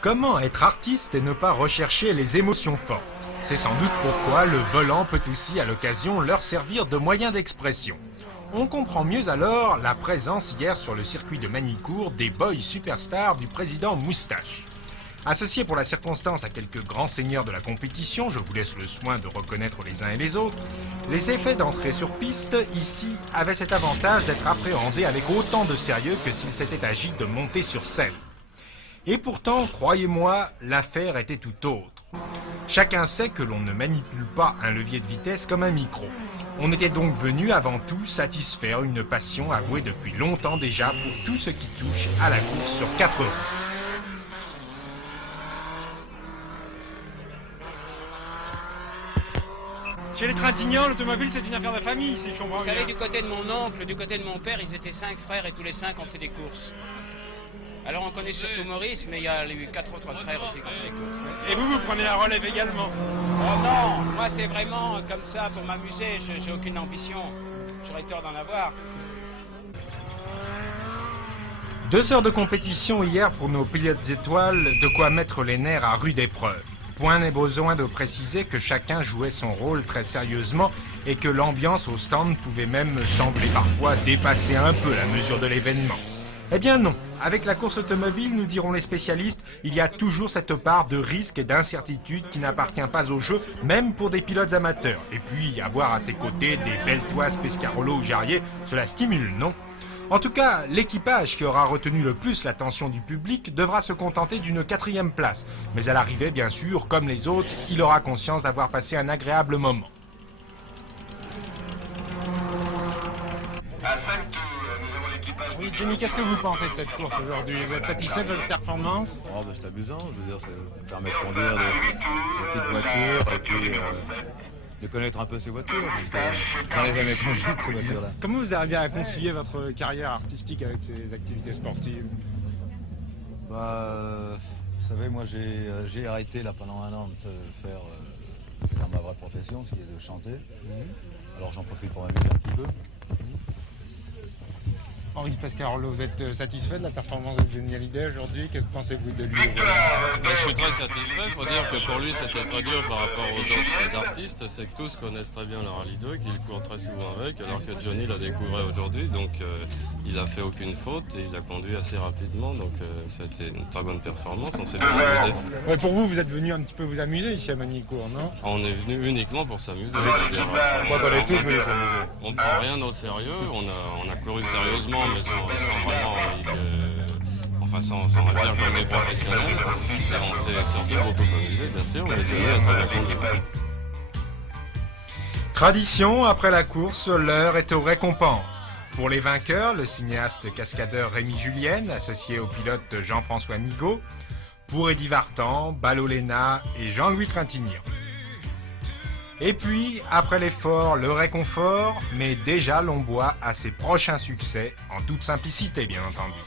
Comment être artiste et ne pas rechercher les émotions fortes? C'est sans doute pourquoi le volant peut aussi à l'occasion leur servir de moyen d'expression. On comprend mieux alors la présence hier sur le circuit de Magny-Cours des boys superstars du président Moustache. Associés pour la circonstance à quelques grands seigneurs de la compétition, je vous laisse le soin de reconnaître les uns et les autres, les effets d'entrée sur piste ici avaient cet avantage d'être appréhendés avec autant de sérieux que s'il s'était agi de monter sur scène. Et pourtant, croyez-moi, l'affaire était tout autre. Chacun sait que l'on ne manipule pas un levier de vitesse comme un micro. On était donc venu avant tout satisfaire une passion avouée depuis longtemps déjà pour tout ce qui touche à la course sur 4 roues. Chez les Trintignants, l'automobile c'est une affaire de famille, si je comprends Vous bien. savez, du côté de mon oncle, du côté de mon père, ils étaient 5 frères et tous les 5 ont fait des courses. Alors on connaît surtout Maurice, mais il y a eu 4 autres frères aussi qui ont fait des courses. Et vous prenez la relève également? Oh non, moi c'est vraiment comme ça pour m'amuser, j'ai aucune ambition. J'aurais tort d'en avoir. 2 heures de compétition hier pour nos pilotes étoiles, de quoi mettre les nerfs à rude épreuve. Point n'est besoin de préciser que chacun jouait son rôle très sérieusement et que l'ambiance au stand pouvait même sembler parfois dépasser un peu la mesure de l'événement. Eh bien non, avec la course automobile, nous diront les spécialistes, il y a toujours cette part de risque et d'incertitude qui n'appartient pas au jeu, même pour des pilotes amateurs. Et puis, avoir à ses côtés des belles toises Pescarolo ou Jarier, cela stimule, non ? En tout cas, l'équipage qui aura retenu le plus l'attention du public devra se contenter d'une 4e place. Mais à l'arrivée, bien sûr, comme les autres, il aura conscience d'avoir passé un agréable moment. Oui, Jenny, qu'est-ce que vous pensez de cette course aujourd'hui? Vous êtes satisfait de votre performance? Oh, ben, c'est amusant, je veux dire, ça permet de conduire des petites voitures et puis de connaître un peu ces voitures, parce que j'en ai jamais conduit de ces voitures-là. Comment vous arrivez à concilier votre carrière artistique avec ces activités sportives? Vous savez, moi j'ai arrêté là pendant 1 an de faire ma vraie profession, ce qui est de chanter. Alors j'en profite pour m'amuser un petit peu. Henri Pescarolo, vous êtes satisfait de la performance de Johnny Hallyday aujourd'hui? Que pensez-vous de lui? Je suis très satisfait. Il faut dire que pour lui c'était très dur par rapport aux autres artistes. C'est que tous connaissent très bien le Rallye 2, qu'ils courent très souvent avec, alors que Johnny l'a découvert aujourd'hui. Donc il a fait aucune faute et il a conduit assez rapidement. Donc c'était une très bonne performance. On s'est bien amusé. Ouais, pour vous, vous êtes venu un petit peu vous amuser ici à Magny-Cours, non? On est venu uniquement pour s'amuser. Moi, dans les tous, je voulais s'amuser. On prend rien au sérieux. On a couru sérieusement, mais sans vraiment sans dire qu'on est professionnel. Et on s'est surtout beaucoup amusé, bien sûr, mais Johnny a très bien conduit. Tradition, après la course, l'heure est aux récompenses. Pour les vainqueurs, le cinéaste cascadeur Rémi Julienne, associé au pilote Jean-François Migaud. Pour Eddy Vartan, Ballolena et Jean-Louis Trintignant. Et puis, après l'effort, le réconfort, mais déjà l'on boit à ses prochains succès, en toute simplicité bien entendu.